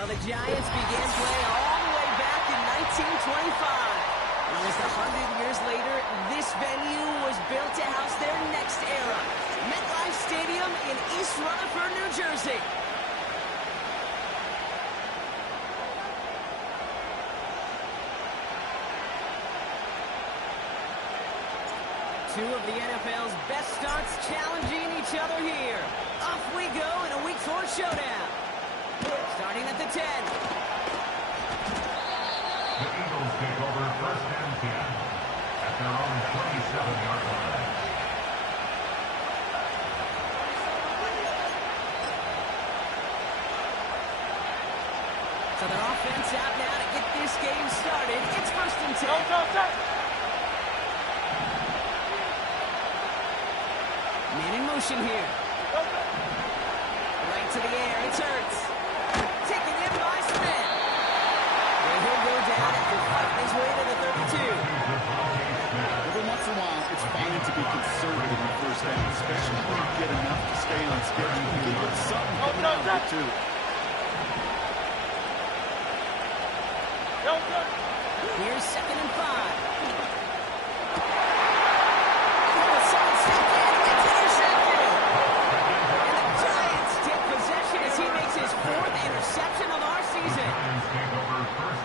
Well, the Giants began play all the way back in 1925. Almost 100 years later, this venue was built to house their next era. MetLife Stadium in East Rutherford, New Jersey. Two of the NFL's best starts challenging each other here. Off we go in a Week 4 showdown. Starting at the 10. The Eagles take over first and 10 at their own 27-yard line. So their offense out now to get this game started. It's first and 10. Man in motion here. Right to the air. It's Hurts. Taken in by Smith. And he'll go down after fighting his way to the 32. Every once in a while, it's fine to be conservative in first down, especially when you get enough to stay on schedule. You can get something coming out of it, too. Here's second and 5.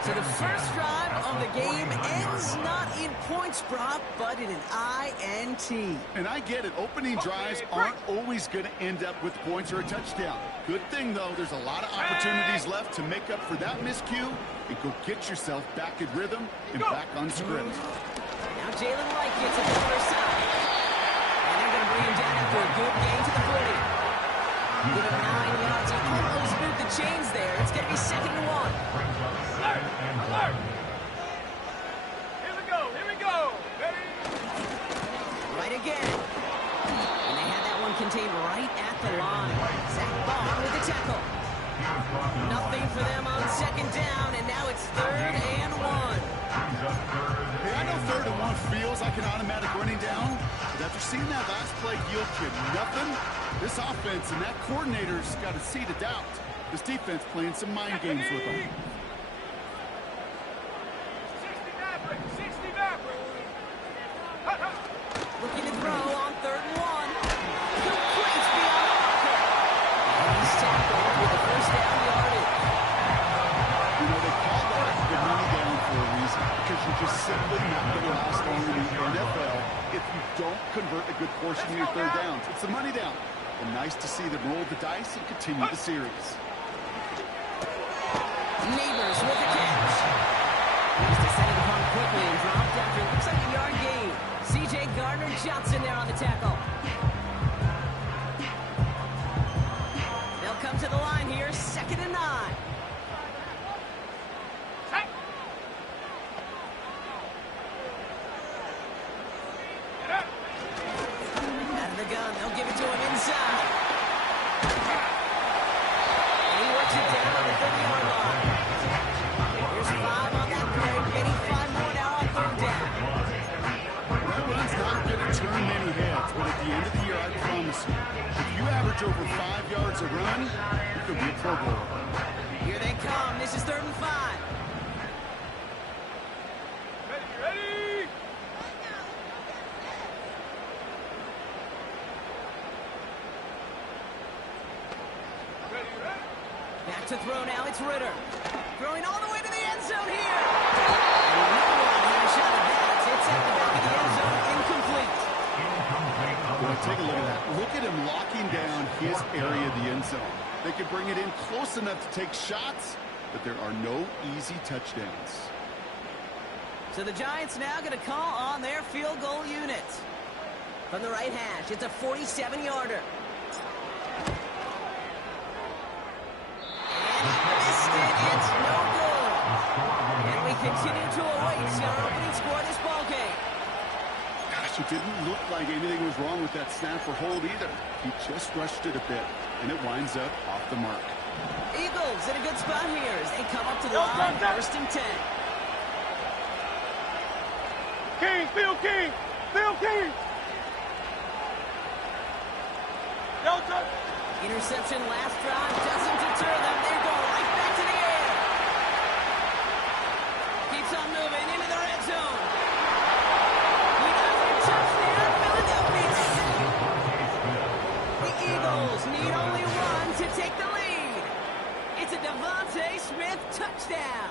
So the first drive of the game ends not in points, Brock, but in an INT. And I get it. Opening drives aren't always going to end up with points or a touchdown. Good thing, though, there's a lot of opportunities left to make up for that miscue and go get yourself back in rhythm and back on script. Now Jalen Wright gets it to the other side. And they're going to bring him down after a good gain to the 40. Give him 9 yards. He almost moved the chains there. It's going to be second and 1. Alert! Here we go! Ready? Right again. And they had that one contained right at the line. Zach Bond with the tackle. Nothing for them on second down, and now it's third and 1. Hey, I know third and 1 feels like an automatic running down, but after seeing that last play yield you nothing, this offense and that coordinator's got a seed of doubt. This defense playing some mind games with them. 60 back. Looking to throw on third and 1. Completes beyond the marker. And he's tackled with the first down yardage. You know, they call that the money down for a reason, because you're just simply not going to last long in the NFL if you don't convert a good portion of your third downs. It's the money down. And nice to see them roll the dice and continue the series. Neighbors with the catch. He's descending upon quickly and dropped after it looks like a yard gain. C.J. Gardner-Johnson there on the tackle. They'll come to the line here, second and 9. Out of the gun, they'll give it to him inside. And he works it down on the 30-yard line. Here's 5 on that play, getting 5 more now on third down. That run's not going to turn many heads, but at the end of the year, I promise you, if you average over 5 yards a run, you could be a Pro Bowler. Here they come. This is third and 5. Ready? Back to throw now. It's Ritter. Throwing all the way to the end zone here. And no one had a shot at that. It's at the back of the end zone. Incomplete. Well, take a look at that. Look at him locking down his area of the end zone. They could bring it in close enough to take shots, but there are no easy touchdowns. So the Giants now going to call on their field goal unit. From the right hash, it's a 47-yarder. It's no good. And we continue to await our opening score of this ballgame. Gosh, it didn't look like anything was wrong with that snap or hold either. He just rushed it a bit, and it winds up off the mark. Eagles in a good spot here as they come up to the line, first and 10. Phil King! Interception last drive doesn't deter them. They're going right back to the air. Devontae Smith, touchdown.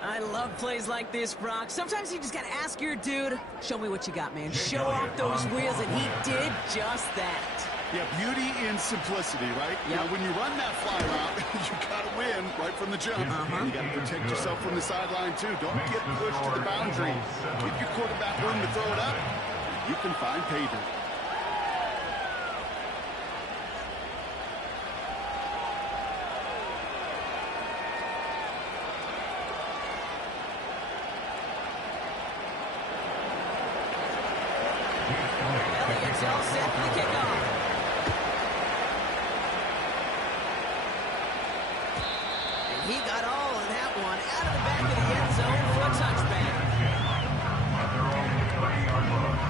I love plays like this, Brock. Sometimes you just got to ask your dude, show me what you got, man. Show off those wheels, and he did just that. Yeah, beauty in simplicity, right? Yep. Now, when you run that fly route, you got to win right from the jump. You got to protect yourself from the sideline, too. Don't get pushed to the boundary. Give your quarterback room to throw it up. You can find pay dirt. Elliott's all set for the kickoff. And he got all of that one out of the back of the end zone for a touchback. At their own 30-yard line.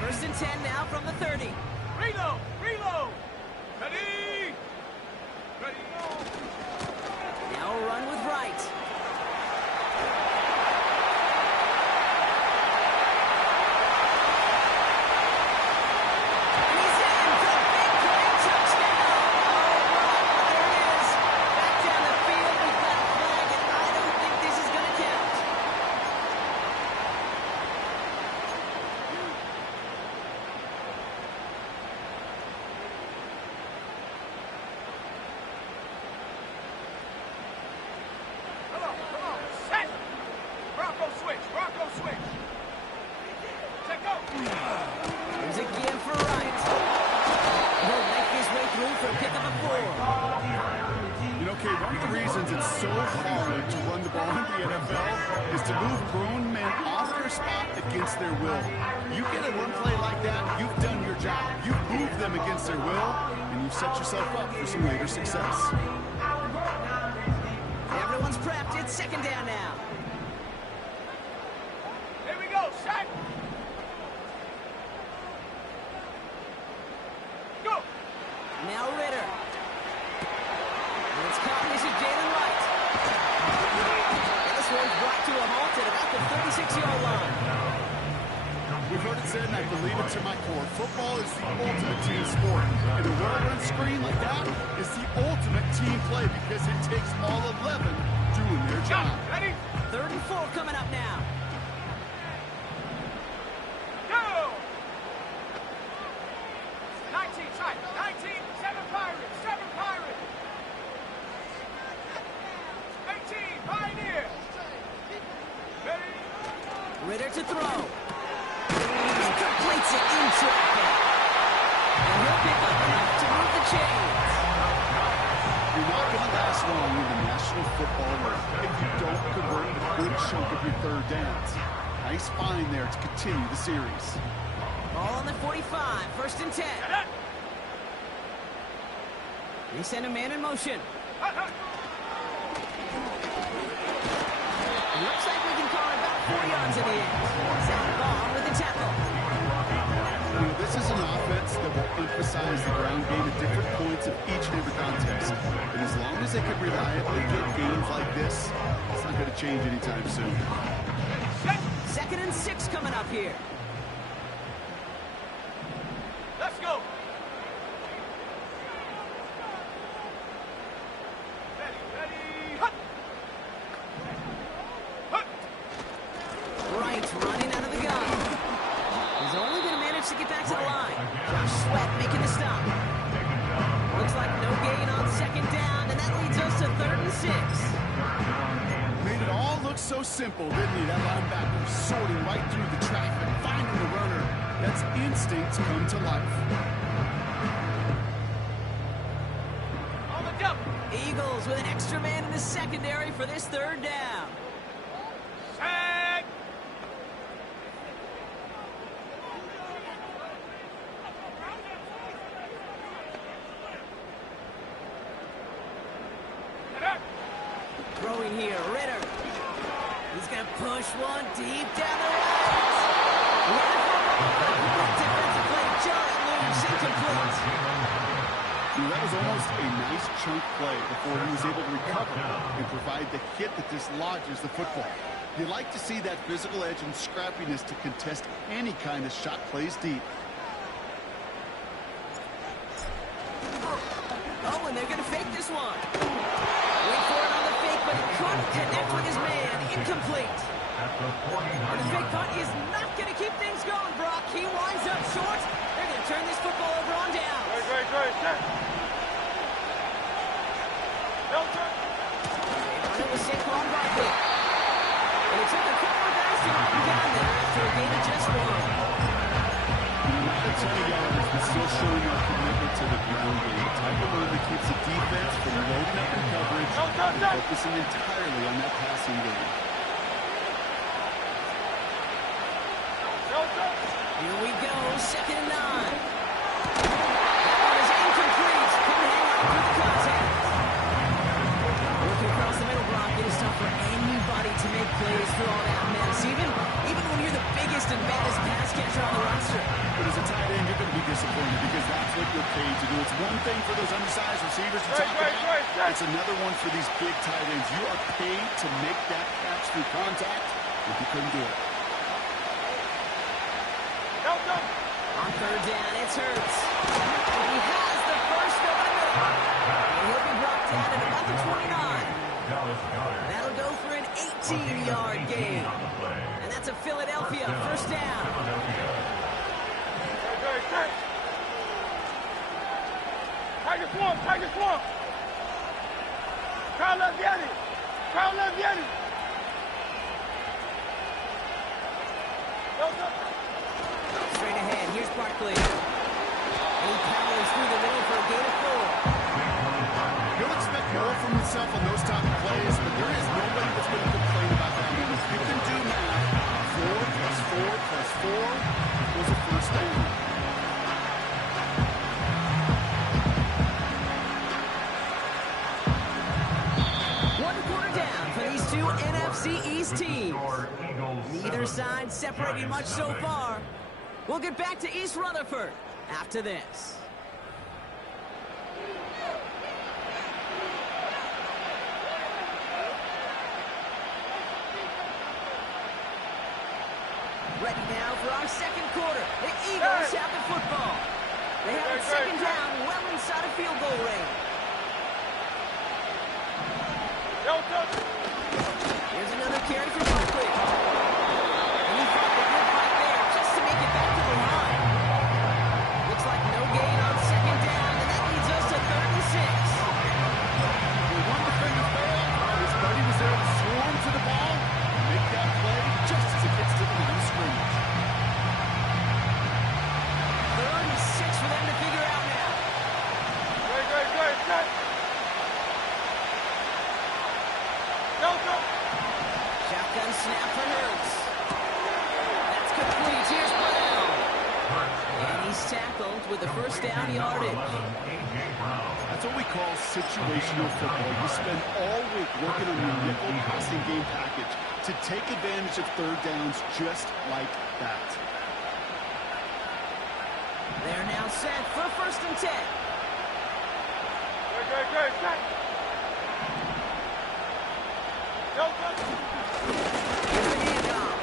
First and 10 now from the 30. Reload! Reload! Ready! Ready! Now a run with Wright. And he's in for a big play touchdown. Oh, there it is. Back down the field, we've got a flag, and I don't think this is going to count. Come on! Set! Bronco switch! Bronco switch! Check go! Here's again for Wright. He'll make his way through for a pick of a 4. You know, Kay, one of the reasons it's so hard to run the ball in the NFL is to move grown men off their spot against their will. You get a run play like that, you've done your job. You've moved them against their will, and you've set yourself up for some later success. Everyone's prepped. It's second down now. Here we go! Set! Go! Now Ritter. And it's caught. This is Jalen Wright. And this one's brought to a halt at about the 36-yard line. We've heard it said, and I believe it to my core, football is the ultimate team sport. And a well-run screen like that is the ultimate team play because it takes all 11 doing their job. Ready? Third and 4 coming up now. Go! 19 tight. 19. 7 Pirates. 7 Pirates. 18. Pioneer. Ready? Ritter to throw. He completes it in traffic. And he'll pick up enough to move the chains. You're not going to last long in the National Football League if you don't convert a good chunk of your third downs. Nice find there to continue the series. Ball on the 45. First and 10. They send a man in motion. Looks like we can call it about 4 yards in the end. Zach Bond with the tackle. You know, this is an offense that will emphasize the ground game at different points of each and every contest. And as long as they can reliably get games like this, it's not going to change anytime soon. Second and 6 coming up here. Let's go. Ready, ready. Hut. Hut. Wright running out of the gun. He's only going to manage to get back to the line. Josh Sweat making the stop. Looks like no gain on second down, and that leads us to third and 6. Made it all look so simple, didn't he? That linebacker sorting right through the traffic, finding the runner. That's instincts come to life. On the double. Eagles with an extra man in the secondary for this third down. Set. Throwing here, Ritter. He's going to push one deep down the right. Defensive play, John loose, incomplete. You was almost a nice chunk play before he was able to recover and provide the hit that dislodges the football. You like to see that physical edge and scrappiness to contest any kind of shot plays deep. Oh, and they're going to fake this one. Wait for it on the fake, but he couldn't connect with his man. Incomplete. And the fake punt is not going to keep things going, Brock. He winds up short. They're going to turn this football over on down. Great. Set. No turn. They run it with Saquon Barkley. And it took a couple of guys to knock him down there after a gain of just one. Not a ton of yards, but still showing our commitment to the ground game. The type of run that keeps the defense from loading up in coverage and focusing entirely on that passing game. Here we go, 2nd and 9. That one is incomplete. Couldn't hang on through the contact. Working across the middle block, it is tough for anybody to make plays through all that mess. Even when you're the biggest and baddest pass catcher on the roster. But as a tight end, you're going to be disappointed because that's what you're paid to do. It's one thing for those undersized receivers to talk about. It's another one for these big tight ends. You are paid to make that catch through contact if you couldn't do it. On 3rd down, it's Hurts. And he has the first of the middle. And he'll be brought down at about the 29. That'll go for an 18-yard gain. And that's a Philadelphia 1st down. Tiger swarm. Crowd left Yanni. Straight ahead, here's Barkley. And he powers through the middle for a gain of 4. He'll expect more from himself on those type of plays, but there is nobody that's going to complain about that. If you can do math, 4 plus 4 plus 4 equals a 1st down. One quarter down for these two NFC East teams. Neither side separating much so far. We'll get back to East Rutherford after this. Ready now for our 2nd quarter. The Eagles have the football. They have it 2nd down, well inside a field goal range. Here's another carry for Barkley. And he fought the good fight there just to make it back to the line. Looks like no gain on 2nd down, and that leads us to 3rd and 6. When one defender failed, his buddy was there to swarm to the ball and make that play just as it gets to the line of scrimmage. 3rd and 6 for them to figure out now. Set. Shotgun snap for Hurts. That's complete. Here's Brown. And he's tackled with the 1st down yardage. That's what we call situational football. You spend all week working on your nickel passing game package to take advantage of 3rd downs just like that. They're now set for 1st and 10. Set. Here's the handoff.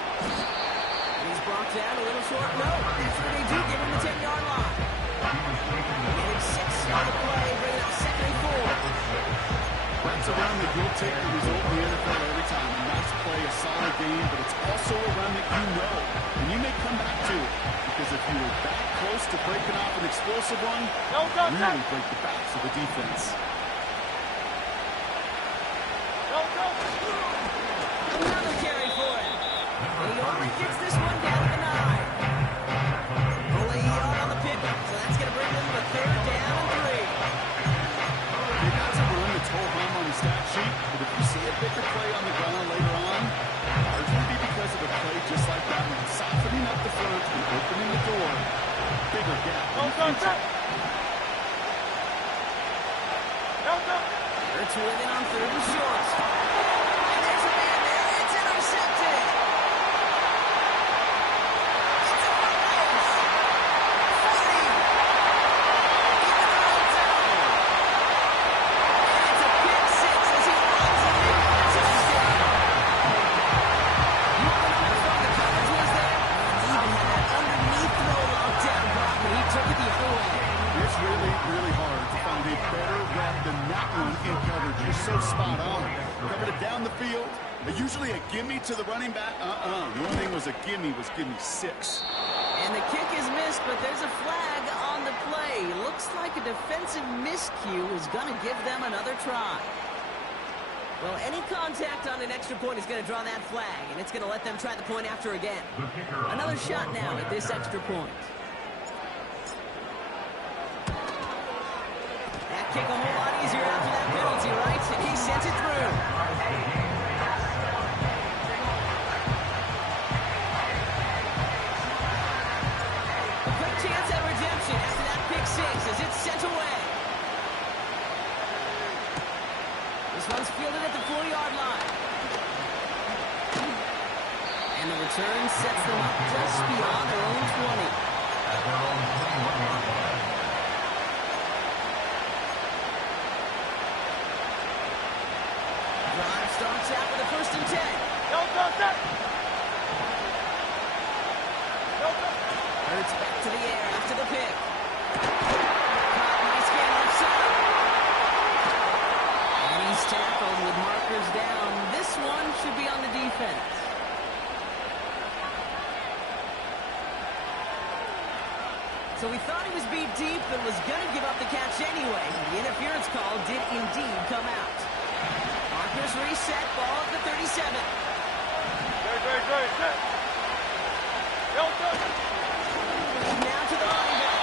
And he's brought down a little short. No, that's where they do get him the 10-yard line. Getting 6 on the play, bringing up 2nd and 4. That's a run that you'll take the result in the NFL every time. A nice play, a solid game, but it's also a run that you know. And you may come back to it, because if you were that close to breaking off an explosive one, really break the backs of the defense. Another carry for him. And he only gets this one down to the 9. Only a yard on the pickup, so that's going to bring them to 3rd down and 3. That's a run that's ho-hum on the stat sheet, but if you see a bigger play on the ground later on, largely be because of a play just like that one, softening up the front and opening the door. Bigger gap in the future. Hurts with it on 3rd and short. And there's a man there. It's intercepted. It's a race. 40. Even the red zone. really hard to find a better rep than that one in coverage. You're so spot on. Covered it down the field. Usually a gimme to the running back. The only thing was a gimme 6. And the kick is missed, but there's a flag on the play. Looks like a defensive miscue is going to give them another try. Well, any contact on an extra point is going to draw that flag, and it's going to let them try the point after again. Another shot now at this extra point. That kick a whole lot easier after that penalty, right? And he sent it through. A quick chance at redemption after that pick 6 as it's sent away. This one's fielded at the 4-yard line. And the return sets them up just beyond their own 20. At their own 21-yard line. Drive starts out with a 1st and 10. Hurts back to the air after the pick. Caught, nice game left side. And he's tackled with markers down. This one should be on the defense. So we thought he was beat deep but was going to give up the catch anyway. The interference call did indeed come out. Markers reset, ball at the 37. Now to the running back.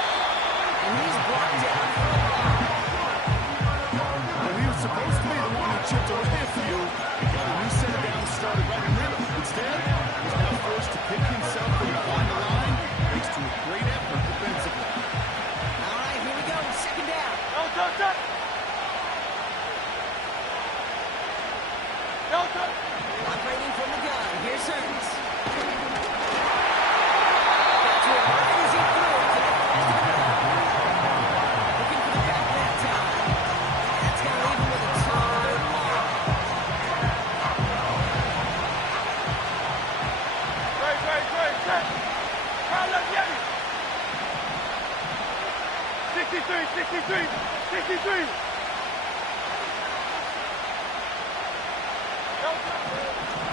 And he's brought down for a loss. Well, he was supposed to be the one who chipped away a few. He got a new set of downs, started right in rhythm. Instead, he's now forced to pick himself from behind the line, thanks to a great effort defensively. All right, here we go. 2nd down. Operating from the gun. Here's Hurts. Got to it right as he threw it to the flat of the ground. Looking for the back that time. That's going to leave him with a 3rd and long.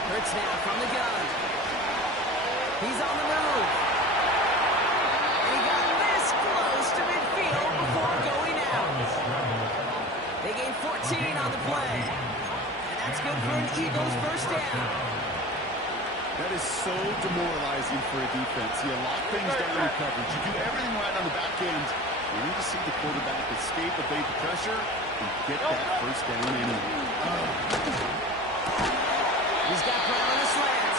Hurts now from the gun. He's on the move. And he got this close to midfield before going out. They gain 14 on the play. And that's good for an Eagles 1st down. That is so demoralizing for a defense. You lock things down in coverage. You do everything right on the back end. You need to see the quarterback escape, evade the pressure, and get that 1st down anyway. He's got Brown on the slant.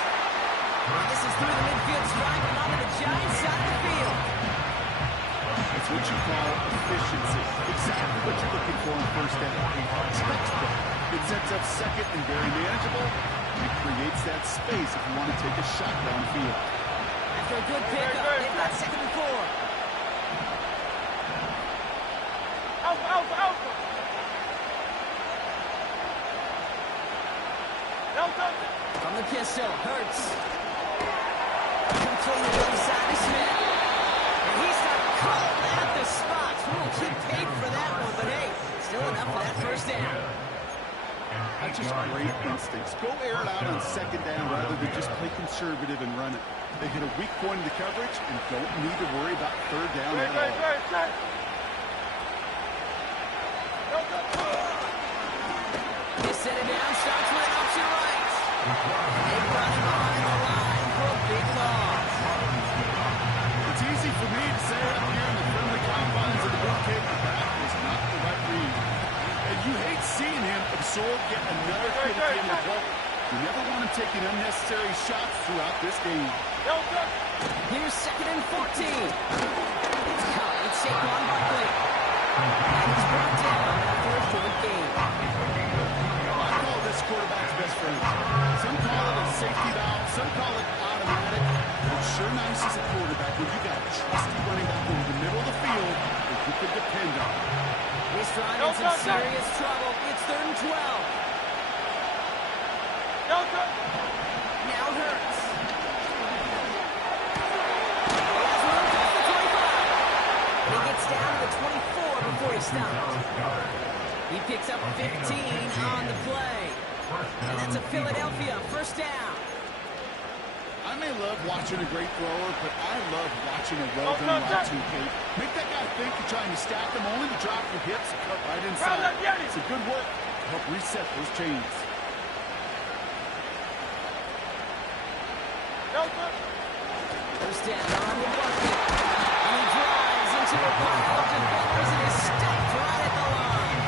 And this is through the midfield stripe and onto the Giants side of the field. It's what you call efficiency. Exactly what you're looking for in 1st down. Textbook. It sets up 2nd and very manageable. It creates that space if you want to take a shot downfield. After a good pickup, they've got 2nd and 4. From the pistol, Hurts. Completed on the side of Smith. And he's not called at the spot. He paid for that one, but hey, still enough for that 1st down. That's just great instincts. Go air it out on 2nd down rather than just play conservative and run it. They hit a weak point in the coverage and don't need to worry about 3rd down at all. They set it down, starts with an option right. They brought him behind the line for a big loss. It's easy for me to say up here in the friendly confines of the bootcamp that that was not the right read. And you hate seeing him absorb yet another penalty in the ball. You never want him taking unnecessary shots throughout this game. Here's 2nd and 14. It's caught. It's Saquon Barkley. And he's brought down after a short game. I call this quarterback's best friend. Some call it a safety valve, some call it automatic. But it's sure nice as a quarterback when you got a trusty running back over the middle of the field that you can depend on. This drive in some serious trouble. It's 3rd and 12. Now Hurts. He has room past the 25. And he gets down to the 24 before stopped. He picks up 15 on the play. And that's a Philadelphia first down. I may love watching a great thrower, but I love watching a well-done route to Kate. Make that guy think you're trying to stack him only to drop your hips and cut right inside. It's a good work to help reset those chains. First down on the bucket. And he drives into a pile of defenders and is stopped right at the line.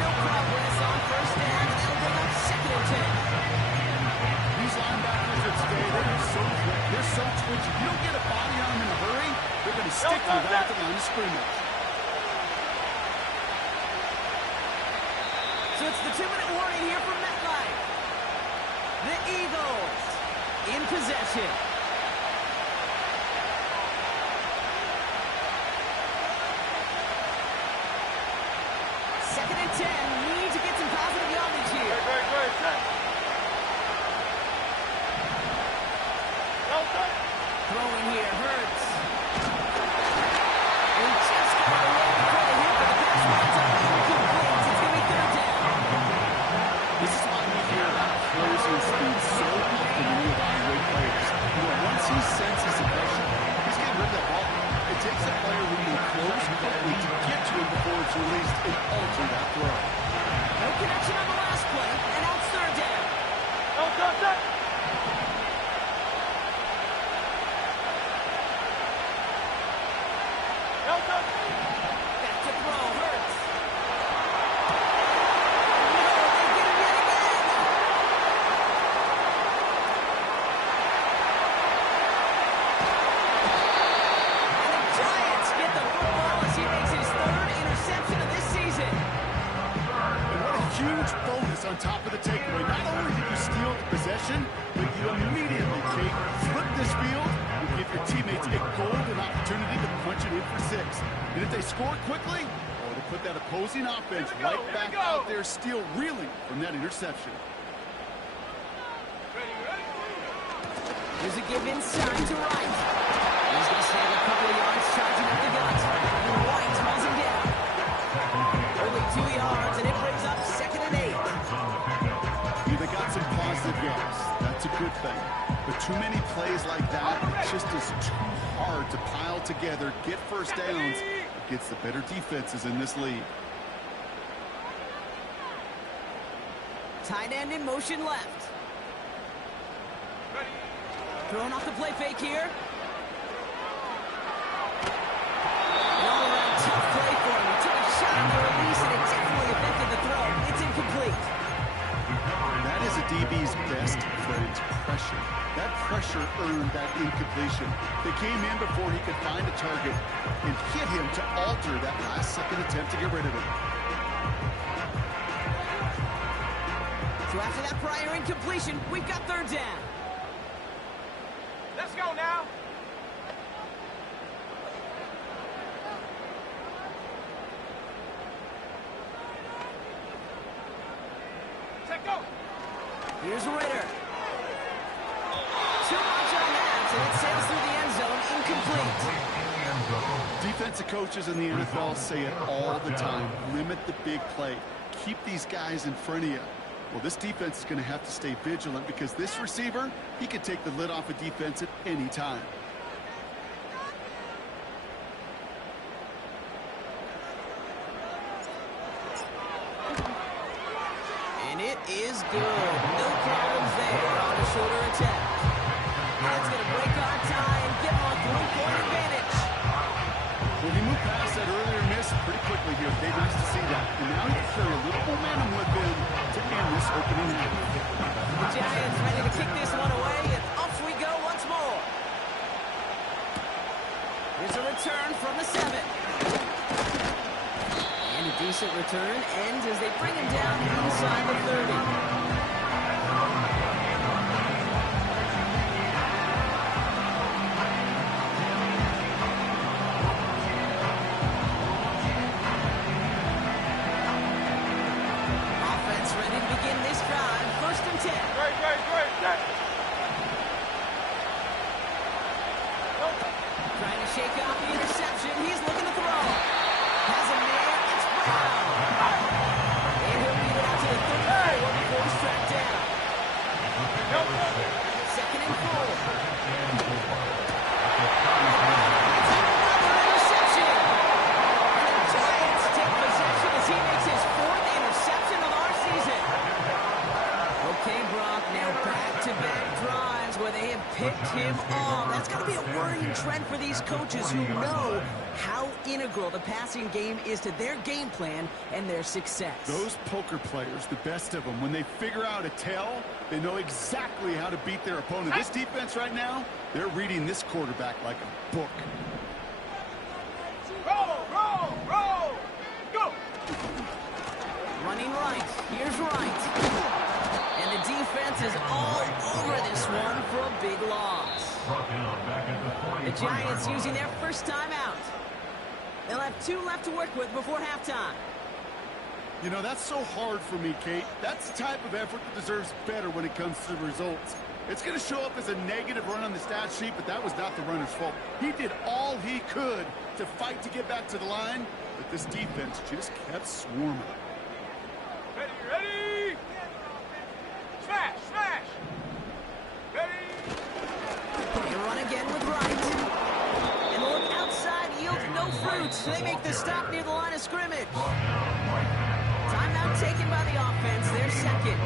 No progress on first down, and that'll bring up 2nd and 10. These linebackers of today, they're so quick. They're so twitchy. You don't get a body on them in a hurry, they're going to stick you right at the line of scrimmage. So it's the 2-minute warning here from MetLife. The Eagles in possession. Second and 10. Need to get some positive yardage here. Throwing here, Hurts. He just got away before the hit, but the pass runs up incomplete. It's going to be 3rd down. This is why we hear about closing speed so often when you evaluate players. You know, once he senses aggression, he's getting rid of that ball. It takes a player who can close quickly to get to him before it's released and alter that throw. No connection on the last play, and now it's 3rd down. Back to throw, Hurts. No, they get him yet again. And the Giants get the football as he makes his 3rd interception of this season. And what a huge bonus on top of the takeaway. Not only did you steal the possession, but you immediately, Kate, flip this field and give your teammates a golden opportunity to punch it in for 6. And if they score quickly, or to put that opposing offense right back out there still reeling from that interception. Here's a give inside to Wright. He's going to stand a couple of yards charging up the gut. And White hauls him down. Only 2 yards, and it brings up 2nd and 8. Yeah, they got some positive yards. That's a good thing. But too many plays like that, it just is too hard to pile together, get first downs against the better defenses in this league. Tight end in motion left. Throwing off the play fake here. An all-around tough play for him. He took a shot on the release, and it definitely affected the throw. It's incomplete. That is a DB's best friend, pressure. That pressure earned that incompletion. They came in before he could find a target and hit him to alter that last-second attempt to get rid of him. So after that prior incompletion, we've got 3rd down. Let's go now. Go. Here's Ritter. Too much on that, and it sails through the end zone, incomplete. Defensive coaches in the NFL say it all the time. Limit the big play. Keep these guys in front of you. Well, this defense is going to have to stay vigilant because this receiver, he could take the lid off a defense at any time. And it is good. No problems there on the shoulder attack. That's going to break our tie and give him a 3-point advantage. Well, he moved past that earlier miss pretty quickly here. They nice to see that. And now he can carry a little momentum with him to end this opening half. The Giants ready to kick this one away, and off we go once more. Here's a return from the 7. And a decent return ends as they bring him down inside the 30. Trying to shake off the interception. He's looking to throw. Has it him all. That's got to be a worrying trend for these coaches who know how integral the passing game is to their game plan and their success. Those poker players, the best of them, when they figure out a tell, they know exactly how to beat their opponent. This defense right now, they're reading this quarterback like a book. Roll, roll, roll. Go. Running right. Here's right. And the defense is all over this one for a big loss. The Giants using their first time out. They'll have 2 left to work with before halftime. You know, that's so hard for me, Kate. That's the type of effort that deserves better when it comes to the results. It's going to show up as a negative run on the stat sheet, but that was not the runner's fault. He did all he could to fight to get back to the line, but this defense just kept swarming. Ready, ready. Smash, smash. Ready. They run again with right. And the look outside yields no fruit. They make the stop near the line of scrimmage. Timeout taken by the offense. They're second.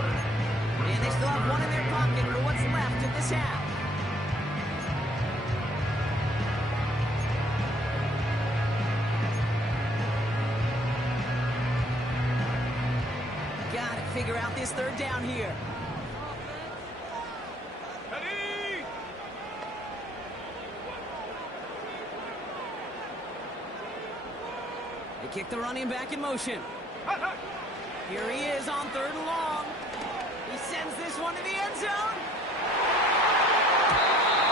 And they still have 1 in their pocket for what's left of this half. Gotta figure out this 3rd down here. Ready. They kick the running back in motion. Hut, hut. Here he is on 3rd and long. He sends this one to the end zone.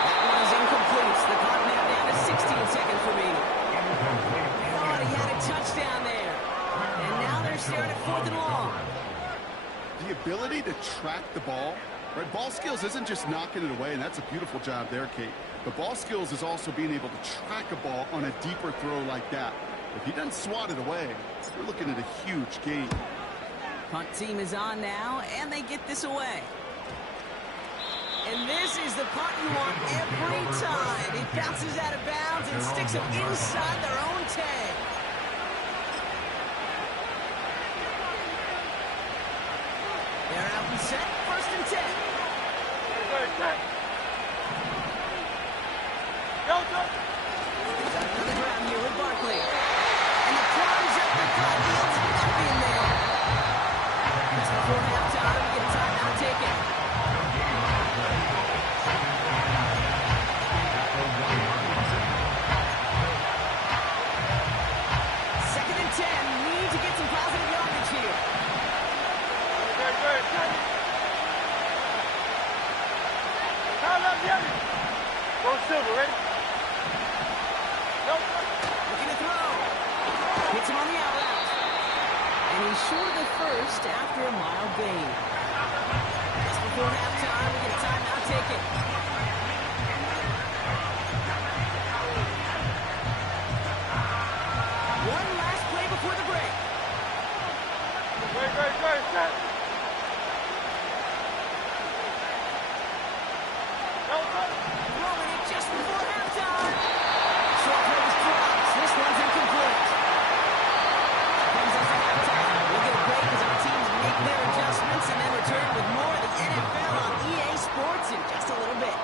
That one is incomplete. The clock now down to 16 seconds remaining. Thought he had a touchdown there. And now they're staring at 4th and long. The ability to track the ball, right? Ball skills isn't just knocking it away, and that's a beautiful job there, Kate. The ball skills is also being able to track a ball on a deeper throw like that. If he doesn't swat it away, we're looking at a huge gain. Punt team is on now, and they get this away. And this is the punt you want every time. It bounces out of bounds and sticks them inside their own 10. They're out and set, 1st and 10. He's on the ground here with Barkley. And the plunge up the cut yields nothing there. Just before halftime, we get a timeout taken. Second and 10. Need to get some positive yardage here. Go Silver, ready? Looking to throw. Hits him on the out route. And he's short of the first after a mild gain. Just before halftime, we get a timeout taken. One last play before the break. Great. Throwing it just before halftime. Short throws drops. This one's incomplete. That brings us to halftime. We'll get a break as our teams make their adjustments and then return with more of the NFL on EA Sports in just a little bit.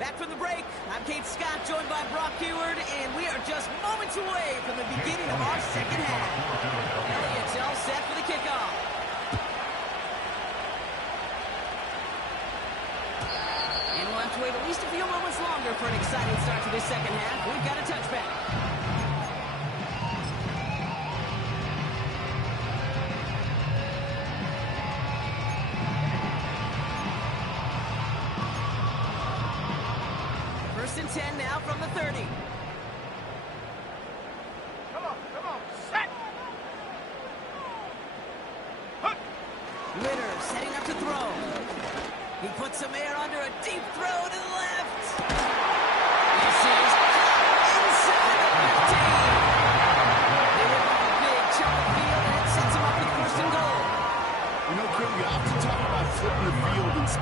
Back from the break, I'm Kate Scott, joined by Brock Heward, and we are just moments away from the beginning of our second half. Elliott's all set for the kickoff. And we'll have to wait at least a few moments longer for an exciting start to this second half. We've got a touchback. First and 10 now from the 30. Come on, set. Hut. Ritter setting up to throw. He puts some air under a deep throw to the left.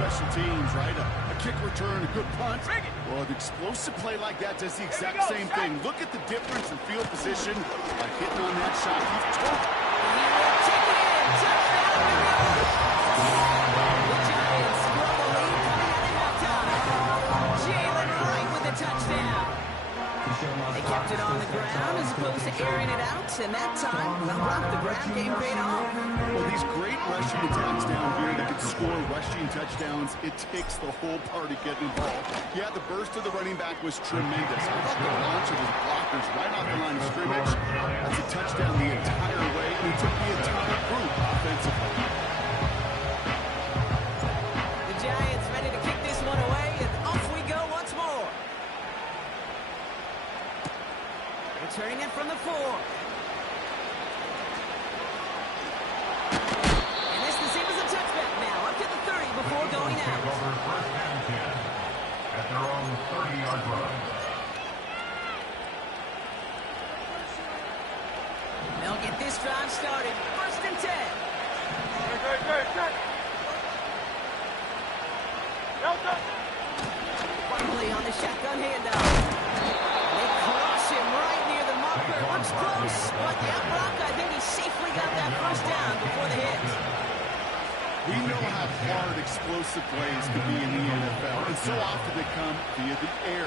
special teams, right? A kick return, a good punt. Well, an explosive play like that does the exact same thing. Look at the difference in field position by hitting on that shot. He's total. Take it in. Touchdown. The Giants grow the lead coming out at halftime. Jalen Wright with the touchdown. They kept it on the ground as opposed to airing it out, and that time, well, the ground game paid off. Well, these great rushing attacks down here that can score rushing touchdowns, it takes the whole party getting involved. Yeah, the burst of the running back was tremendous. How about the launch of his blockers right off the line of scrimmage? That's a touchdown the entire way, and it took the entire group offensively. The Giants ready to kick this one away, and off we go once more. Returning it from the 4. And this the same as a touchback now, up to the 30 before going out. Over first and 10 at their own 30-yard line. They'll get this drive started. First and 10. Barkley on the shotgun handoff. They crush him right near the marker. Looks close, but yeah, Brock, I think he safely got that first down before the hit. We know how hard explosive plays can be in the NFL, and so often they come via the air.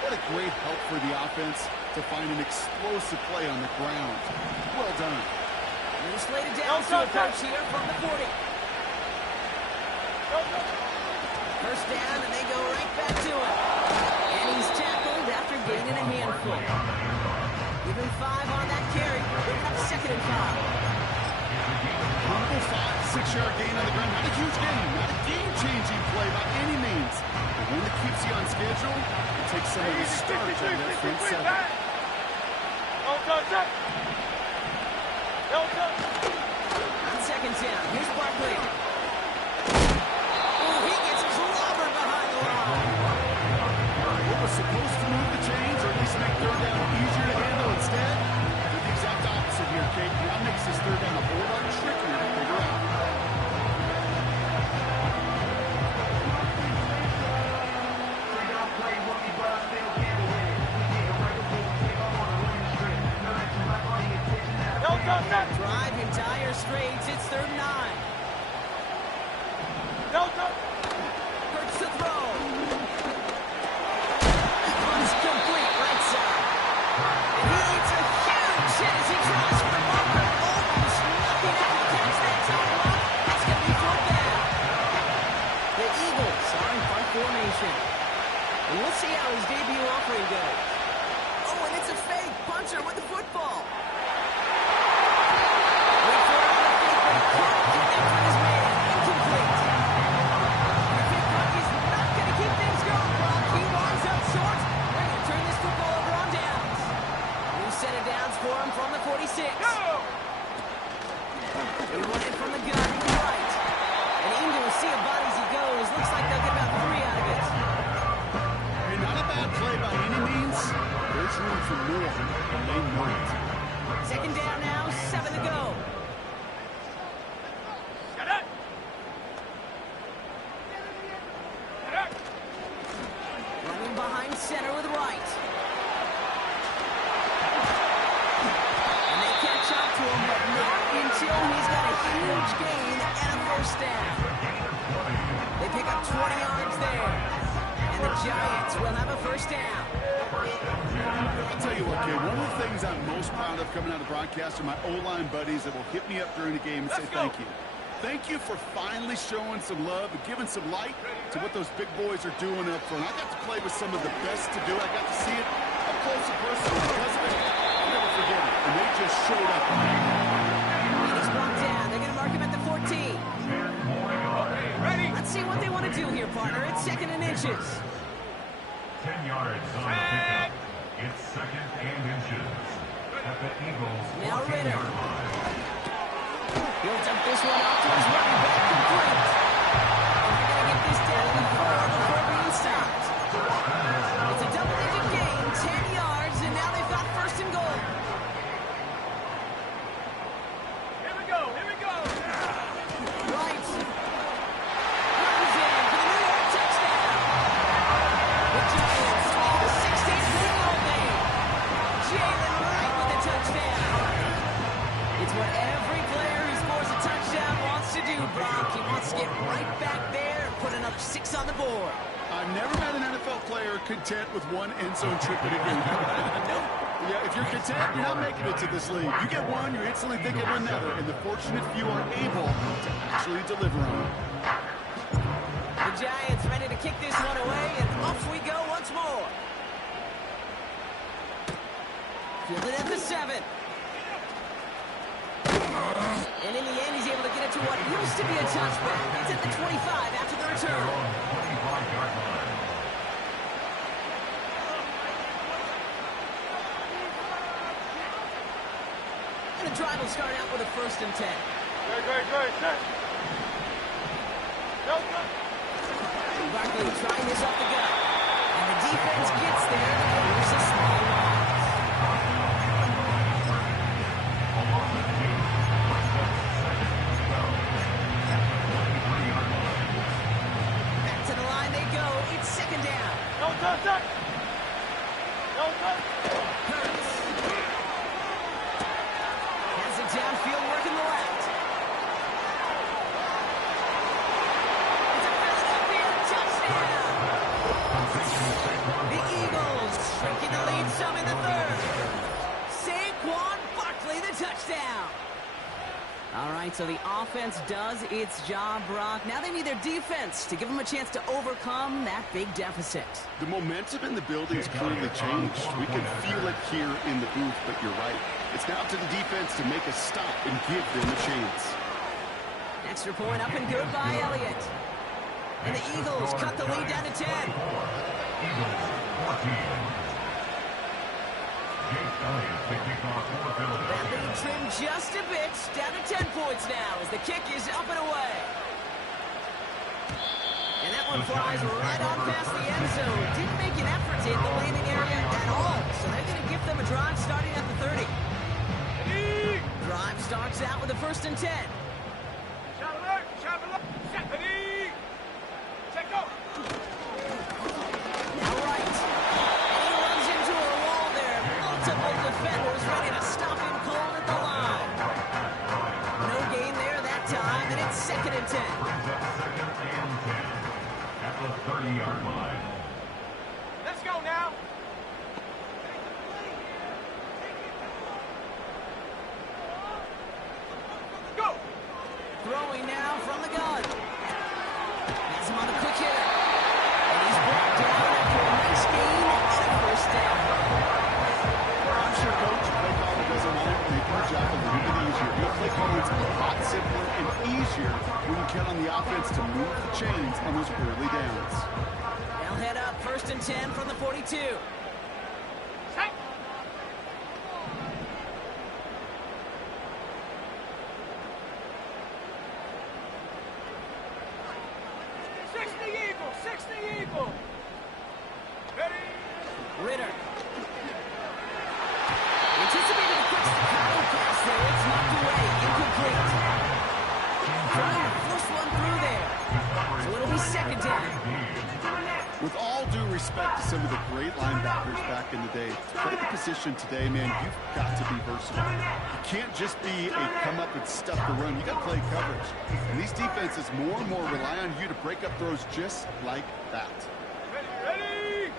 What a great help for the offense to find an explosive play on the ground. Well done. They're slated down to approach here from the 40. First down, and they go right back to him. And he's tackled after gaining a handful. Give him 5 on that carry. Bringing up 2nd and 5. Humble 5-6-yard gain on the ground. Not a huge gain, not a game-changing play by any means. But one that keeps you on schedule, it takes some of the starch out of that front 7. On 2nd down, here's Barkley. Oh, he gets clobbered behind the line. What was supposed to move the chains, or at least make 3rd down easier to handle instead? Did the exact opposite here, Kate. Now makes this 3rd down a whole lot trickier to figure out. Drive in dire straits. It's 3rd and 9. Hurts to throw. Runs complete right side. And he eats a huge hit as he tries for the marker. Almost nothing out to catch that top block. That's going to be 4th down. The Eagles are in front formation. And we'll see how his debut offering goes. Oh, and it's a fake. Puncher with the football. For him from the 46. They run it from the gun to the right. And Ingle will see a body as he goes. Looks like they'll get about 3 out of it. Hey, not a bad play by any means. There's room for more, and they know it. 2nd down now, 7 to go. Running behind center with Wright. Until he's got a huge gain and a first down. They pick up 20 yards there. And the Giants will have a first down. I'll tell you what, kid, one of the things I'm most proud of coming out of broadcast are my O-line buddies that will hit me up during the game and say thank you. Thank you for finally showing some love and giving some light to what those big boys are doing up front. I got to play with some of the best to do it. I got to see it up close and personal because of it. I'll never forget it. And they just showed up. He's brought down. They're going to mark him at the 14. Let's see what they want to do here, partner. It's 2nd and inches. 10 yards on the pickup. It's 2nd and inches at the Eagles' 14-yard line. He'll dump this one off to his running back complete. And they're going to get this down to the 4 before being stopped. It's a double-digit gain, 10 yards, and now they've got 1st and goal. Here we go. Right. Runs in. It's what every player who scores a touchdown wants to do, Brock. He wants to get right back there and put another 6 on the board. I've never met an NFL player content with one end zone trip in a game. Yeah, if you're content, you're not making it to this league. You get one, you're instantly thinking of another, and the fortunate few are able to actually deliver on it. The Giants ready to kick this one away, and off we go once more. Fielded at the 7. And in the end, he's able to get it to what used to be a touchback. It's at the 25 after the return. And the drive will start out with a 1st and 10. Barkley trying this off the gut. And the defense gets there. There's a small loss. Back to the line they go. It's 2nd down. Hurts. Has it downfield working the left. It's a Philadelphia touchdown. The Eagles shrinking the lead some in the 3rd. Saquon Barkley the touchdown. All right, so the offense does its job, Brock. Now they need their defense to give them a chance to overcome that big deficit. The momentum in the building's clearly changed. We can feel it here in the booth, but you're right. It's now to the defense to make a stop and give them a chance. Extra point up and good by Elliott. And the Eagles cut the lead down to 10. Eagles 14. That lead trimmed just a bit, down to 10 points now as the kick is up and away. And that one flies right on past the end zone. Didn't make an effort to hit the landing area at all, so they're going to give them a drive starting at the 30. Drive starts out with a 1st and 10. Now right. And he runs into a wall there. Multiple defenders ready to stop him cold at the line. No gain there that time, and it's 2nd and 10. At the 30-yard line. Let's go now. Go. Throwing now from the gun. Has him on a quick hitter. And he's brought down after a nice gain and a 1st down. I'm sure Coach play caller doesn't mind making the job a little bit easier. Your play calling is a lot simpler and easier when you count on the offense to move the chains on those early downs. They'll head up 1st and 10 from the 42. Set. Six the Eagle. Ready. Ritter. Anticipated a quick power pass there. It's knocked away. Incomplete. Trying to force one through there. So it'll be 2nd down. With all due respect to some of the great linebackers back in the day, to play the position today, man, you've got to be versatile. You can't just be a come up and stuff the run. You got to play coverage. And these defenses more and more rely on you to break up throws just like that. Ready.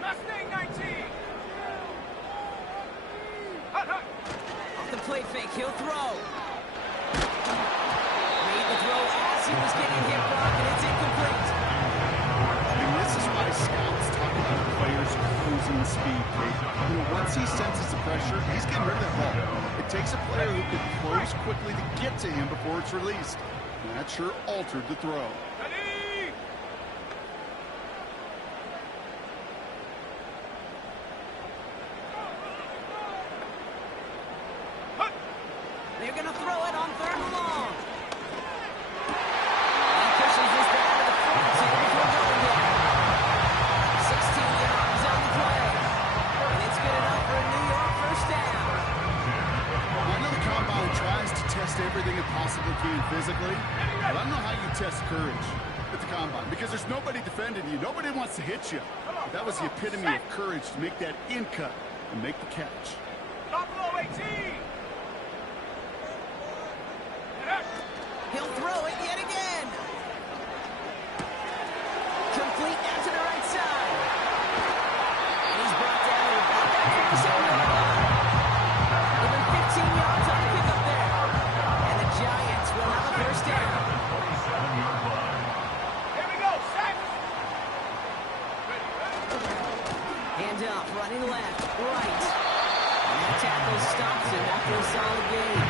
Mustang 19. Hut, hut. Off the play fake, he'll throw. Made the throw as he was getting hit, Brock, and it's incomplete. And this is why scouts talk about a player's cruising speed. You know, once he senses the pressure, he's getting rid of that ball. It takes a player who can close quickly to get to him before it's released. And that sure altered the throw. Ready. Hut. They're going to throw it on 3rd and long. He pushes this down to the 14 before going there. 16 yards on the play. And it's good enough for a New York 1st down. I know the combine tries to test everything it possibly can physically, but I don't know how you test courage at the combine because there's nobody defending you. Nobody wants to hit you. That was the epitome of courage to make that in cut and make the catch. Buffalo 18. He'll throw it yet again. Complete out to the right side. And he's brought down to about that 47-yard line. Even 15 yards on the pickup there. And the Giants will have a first down. 47-yard line. Here we go, sack. Hand off, running left, right. And that tackle stops him after a solid gain.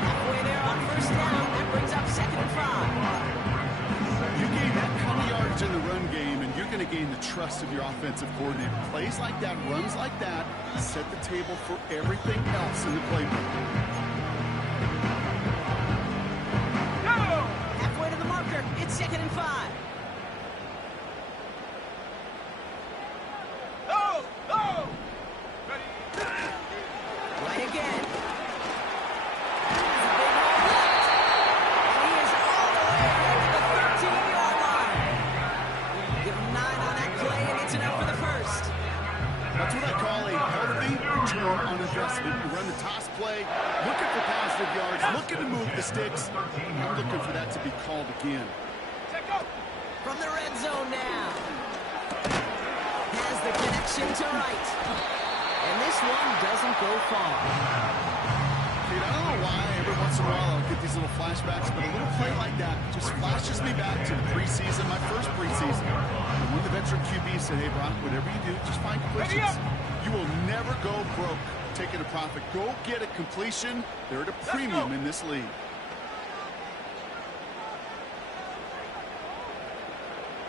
Halfway there on first down. That brings up 2nd and 5. You gain that kind of yards in the run game, and you're going to gain the trust of your offensive coordinator. Plays like that, runs like that, set the table for everything else in the playbook. Go. Halfway to the marker. It's 2nd and 5. Go. Go. Right again. Big hole left. And he is all the way ahead to the 13-yard line. Give him 9 on that play, and it's enough for the first. That's what I call a healthy return on investment. You run the toss play, looking for positive yards, looking to move the sticks. I'm looking for that to be called again. Check go. From the red zone now. Has the connection to right. And this one doesn't go far. Dude, I don't know why every once in a while I'll get these little flashbacks, but a little play like that just flashes me back to the preseason, my first preseason. And when the veteran QB said, hey, Brock, whatever you do, just find completions. You will never go broke taking a profit. Go get a completion. They're at a premium in this league.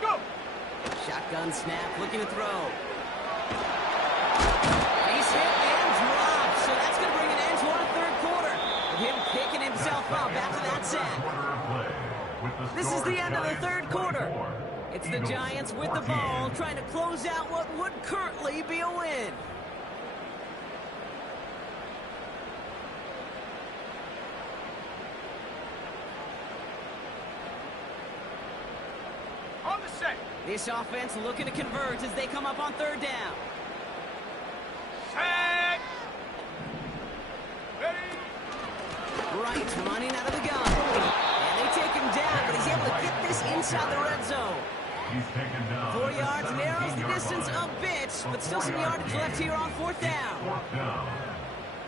Go. Shotgun snap, looking to throw. He's hit and dropped, so that's going to bring an end to our third quarter. With him picking himself up after that sack. This is the end of the third quarter. It's the Giants with the ball, trying to close out what would currently be a win. On the set. This offense looking to convert as they come up on third down. Set. Ready. Right, running out of the gun. And they take him down, but he's able to get this inside the red zone. He's taken down. 4 yards, narrows the distance a bit, but still some yardage left here on fourth down.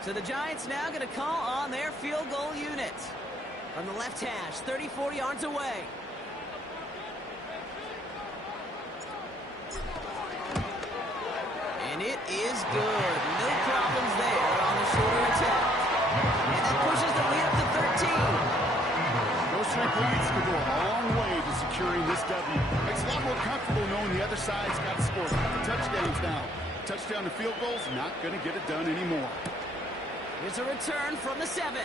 So the Giants now going to call on their field goal unit. From the left hash, 34 yards away. And it is good. No problems there on the shorter attempt. And that pushes the lead up to 13. Those 3 points could go a long way to securing this W. Makes it a lot more comfortable knowing the other side's got to score the touchdowns now. Touchdown to field goals, not going to get it done anymore. Here's a return from the 7.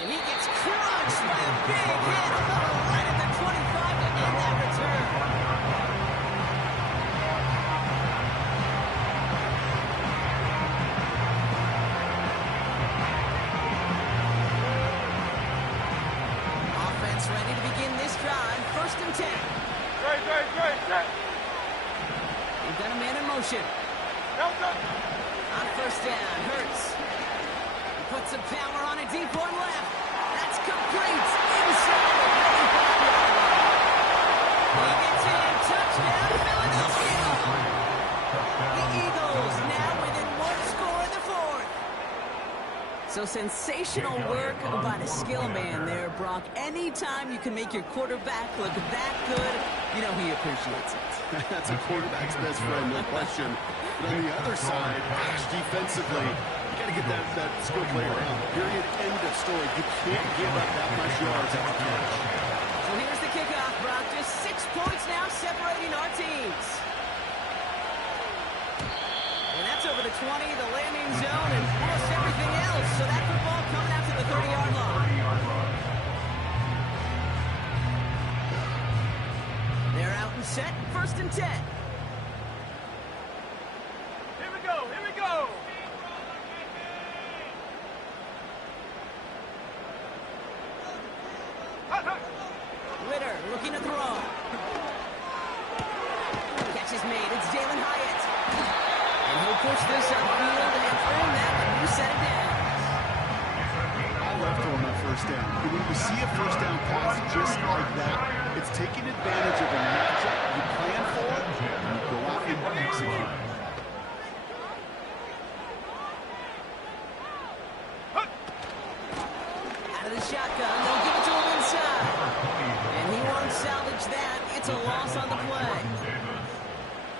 And he gets crunched by a big hit right at the 25 to end that return. Offense ready to begin this drive. 1st and 10. Great. We've got a man in motion. Delta. On first down, Hurts. He puts some power on a deep one left. That's complete. Inside the 35-yard line. He gets in. Touchdown, Philadelphia. The Eagles now within 1 score in the 4th. So sensational work by the skill man there, Brock. Anytime you can make your quarterback look that good, you know he appreciates it. That's a quarterback's best friend, no question. But on the other side, defensively, you got to get that skill player out. Period. End of story. You can't give up that much yards at the catch. So here's the kickoff, Brock. Just 6 points now separating our teams. And that's over the 20, the landing zone, and almost everything else. So that football coming out to the 30-yard line. They're out and set. 1st and 10. Here we go. Ritter looking to throw. made. It's Jalen Hyatt. And he'll push this upfield and earn that a new set of downs. I love throwing that first down. And when you see a first down pass just like that, it's taking advantage of a matchup you plan for, and you go out and execute. Out of the shotgun, they'll give it to him inside. And he won't salvage that. It's a loss on the play.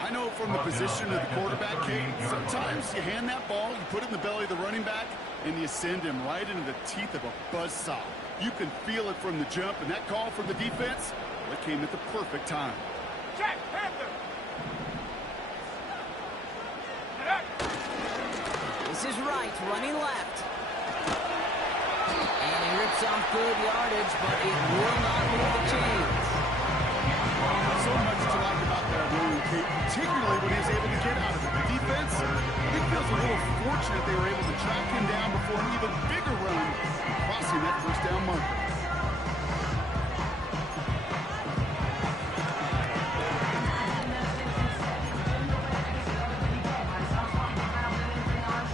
I know from the position of the quarterback, Kate, sometimes you hand that ball, you put it in the belly of the running back, and you send him right into the teeth of a buzzsaw. You can feel it from the jump, and that call from the defense, well, it came at the perfect time. Check, Panther. This is right, running left. And he rips off good yardage, but it will not move the chains. So much to like about that run, Kate, particularly when he was able to get out of it. The defense, it feels a little fortunate they were able to track him down before an even bigger run, crossing that first down marker.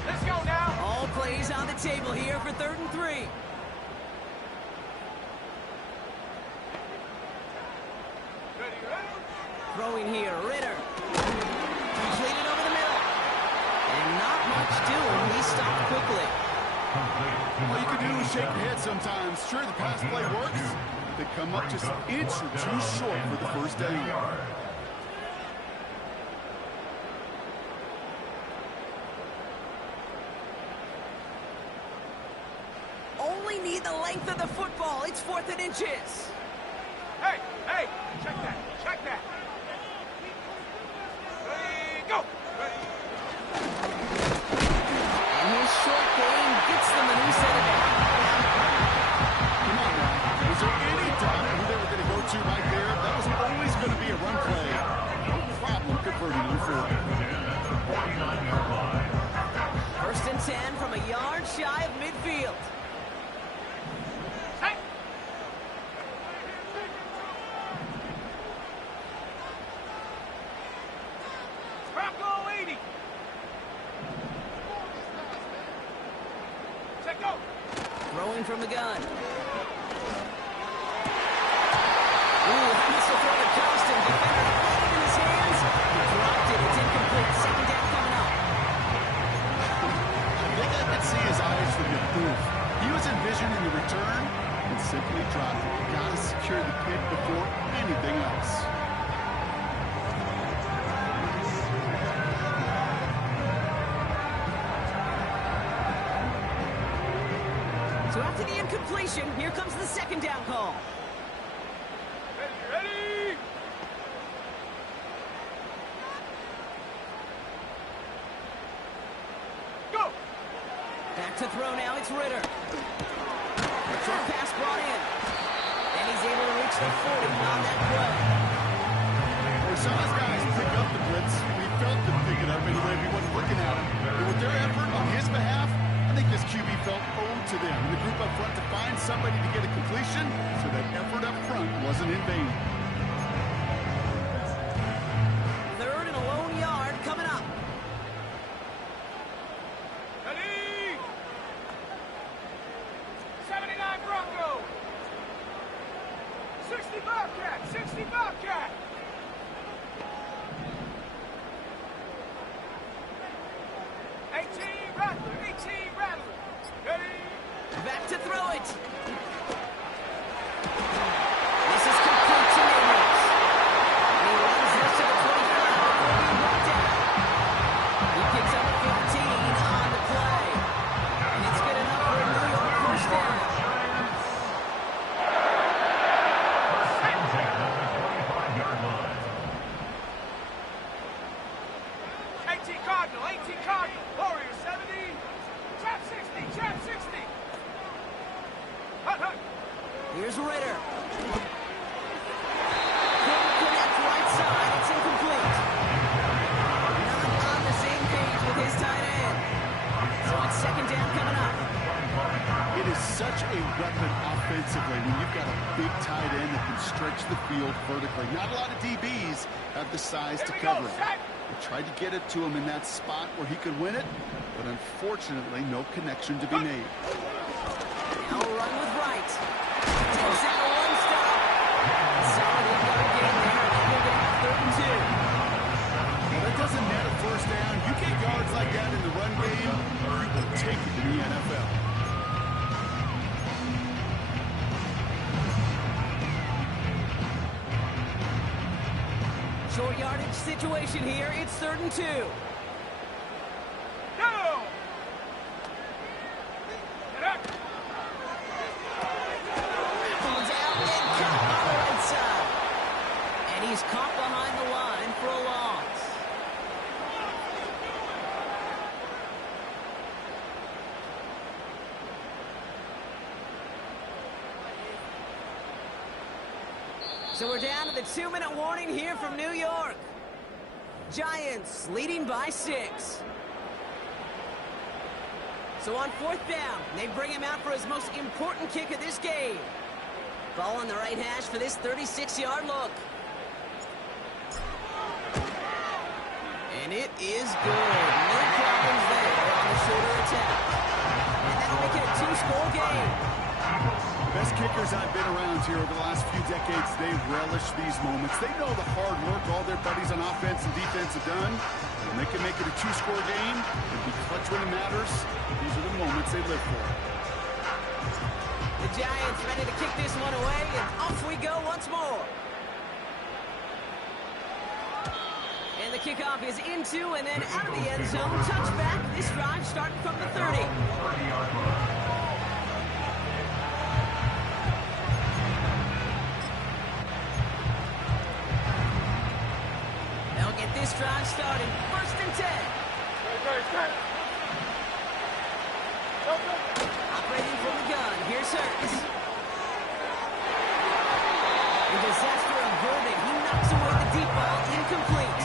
Let's go now. All plays on the table here for 3rd and 3. Ready, ready? Throwing here, Ritter. Completed over the middle. And not much doing. He stopped quickly. All you can do is shake your head sometimes. Sure, the pass play works. They come up just an inch or two short for the first down. Only need the length of the football. It's 4th and inches. Hey, hey, check that, check that. Ready, go. Ready. And his short game gets them a new set of downs. Come on now. Was there any doubt who they were going to go to right there? That was always going to be a run play. No problem converting on 4th. 49-yard line. 1st and 10 from a yard shy of midfield. Hey. Bronco 80. Check go. Throwing from the gun. Ooh, he must have thrown it past him. Defender had it in his hands. He dropped it. It's incomplete. 2nd down coming up. I think I could see his eyes from the booth. He was envisioning the return and simply dropped it. You got to secure the kick before anything else. So after the incompletion, here comes the 2nd down call. Ready, ready. Go. Back to throw now. It's Ritter. The short pass brought in. And he's able to reach the 40 on that play. We saw his guys pick up the blitz. We felt them pick it up anyway. We wasn't looking at him. But with their effort on his behalf, I think this QB felt owed to them. And the group up front to find somebody to get a completion so that effort up front wasn't in vain. 3rd and a lone yard coming up. Ready. 79 Bronco. 60 Bobcat. 60 Bobcat. 18 Rattler. 18 Rattler. Ready. Back to throw it. This is complete to Nabors. And he runs this to the 25 before being brought down. He picks up 15 on the play. And it's good enough for a New York first down. First and 10 at the 25-yard line. 18 Cardinal. 18 Cardinal. Warrior 70. Trap 60. Trap 60. Hut, hut. Here's Ritter. Couldn't connect right side. It's incomplete. Not on the same page with his tight end. So it's 2nd down coming up. It is such a weapon offensively. defensively when you've got a big tight end that can stretch the field vertically. Not a lot of DBs have the size to cover it. They tried to get it to him in that spot where he could win it, but unfortunately, no connection to be made. Now a run with Wright. Takes out a one-stop. Solid eight-yard gain there, and they'll get out 3rd and 2. Well, that doesn't net a first down. You get yards like that in the run game, you will take it in the NFL. Short yardage situation here. It's 3rd and 2. Go! Get up! Pulls out and caught on the right side. And he's caught behind the line for a loss. So we're down to the 2-minute warning here from New York. Giants leading by 6. So on 4th down, they bring him out for his most important kick of this game. Ball on the right hash for this 36-yard look. And it is good. No problems there on the shoulder attack. And that'll make it a 2-score game. Best kickers I've been around here over the last few decades, they relish these moments. They know the hard work all their buddies on offense and defense have done. When they can make it a 2-score game and be clutch when it matters, these are the moments they live for. The Giants ready to kick this one away, and off we go once more. And the kickoff is into and then out of the end zone. Touchback. This drive starting from the 30. This drive started 1st and 10. Operating from the gun. Here's Hurts. A disaster averted. He knocks away the deep ball. Incomplete.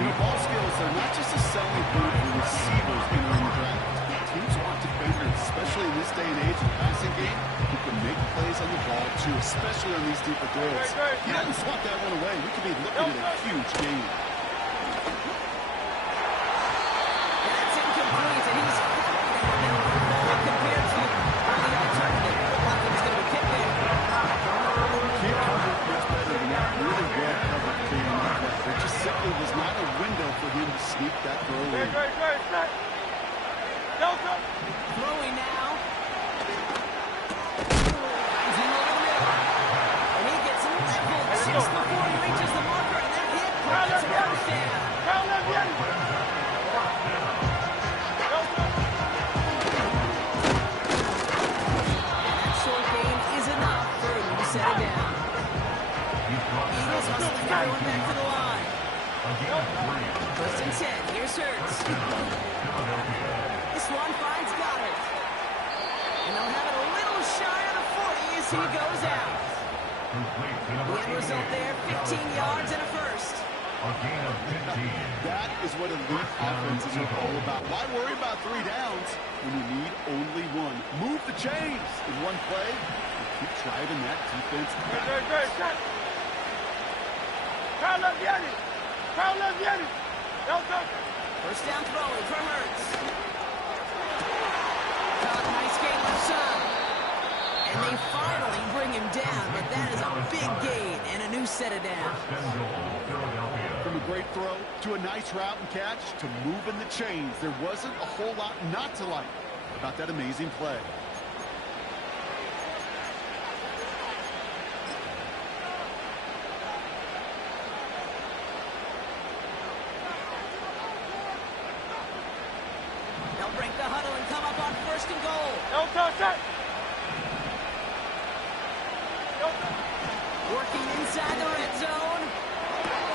You know, ball skills are not just a selling point for receivers entering the draft. Teams want defenders, especially in this day and age of the passing game, who can make plays on the ball, too, especially on these deeper throws. He doesn't swat that one away. We could be looking at a huge game. That's incomplete, and he's happy to have it compared to the alternative. Like it's going to be kicked there. Can't cover it much better than that. Really well covered clean on that play. There just simply was not a window for him to sneak that throw in. Throwing now. Finds him over the middle. And he gets leveled just before he reaches the marker, and that hit puts him first down. And that short gain is enough for him to set it down. Eagles hustling everyone back to the line. 1st and 10. Here's Hurts. This one finds Goddard. And they'll have it a little shy of the 40 as he goes out. The end result there, 15 yards and a first. That is what elite offenses are all about. Why worry about 3 downs when you need only 1? Move the chains in one play and keep driving that defense back. First down throwing for Hurts. Nice gain left side. And they finally bring him down, but that is a big gain and a new set of downs. From a great throw to a nice route and catch to moving the chains, there wasn't a whole lot not to like about that amazing play. They'll break the huddle and come up on 1st and goal. Working inside the red zone.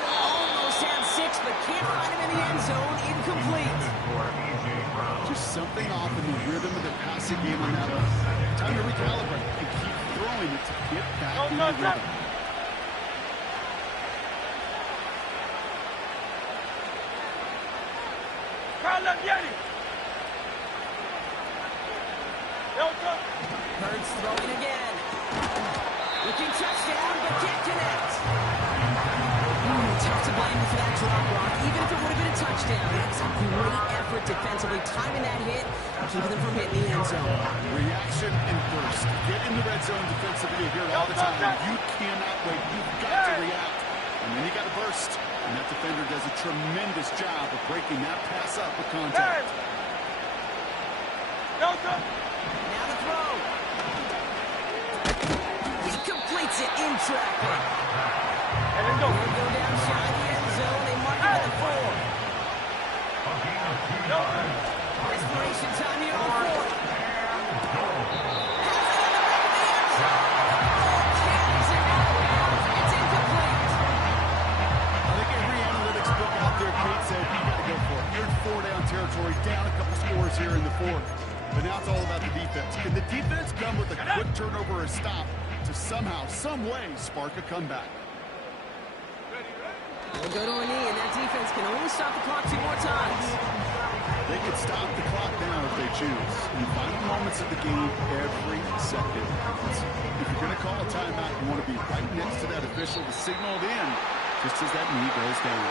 Almost had 6, but can't find him in the end zone. Incomplete. Just something off in the rhythm of the passing game on that one. Time to recalibrate and keep throwing it to get back in the rhythm. Hurts throwing again. Looking touchdown, but can't connect. Tough to blame him for that drop, Brock. Even if it would have been a touchdown, that's a great effort defensively, timing that hit, keeping them from hitting the end zone. Reaction and burst. Get in the red zone defensively. You hear it all the time. You cannot wait. You've got to react. And then you got to burst. And that defender does a tremendous job of breaking that pass up with contact. Now to throw. He completes it in traffic. They go down shy of the end zone. They mark him at the 4. Desperation time here on 4th. Carries it out. It's incomplete. I think every analytics book out there, Kate said, you got to go for it. You're in 4-down territory, down a couple scores here in the 4th. But now it's all about the defense. Can the defense come with a quick turnover or stop to somehow, some way, spark a comeback? They'll go to a knee, and that defense can only stop the clock 2 more times. They can stop the clock now if they choose. In the final moments of the game, every second counts. If you're going to call a timeout, you want to be right next to that official to signal it in, just as that knee goes down.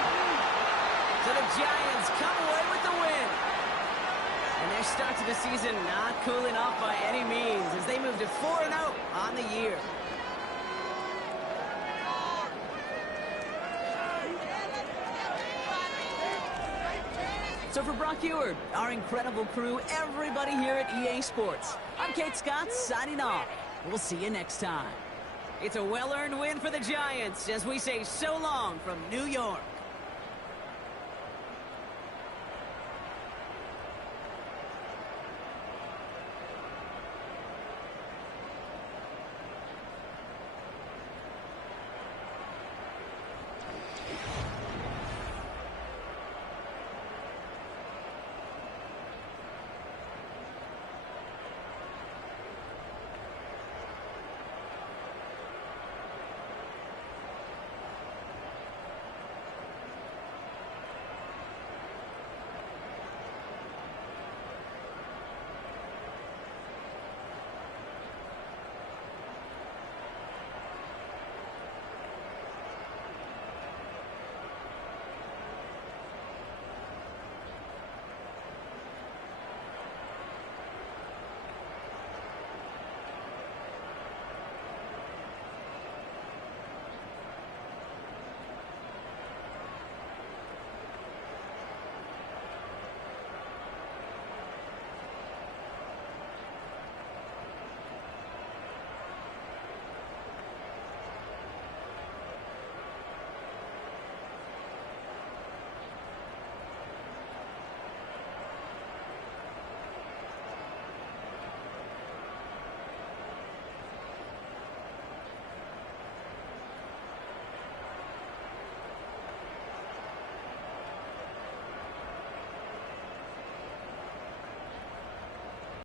So the Giants come away with the win. And their start to the season not cooling off by any means as they move to 4-0 on the year. So for Brock Eward, our incredible crew, everybody here at EA Sports, I'm Kate Scott signing off. We'll see you next time. It's a well-earned win for the Giants as we say so long from New York.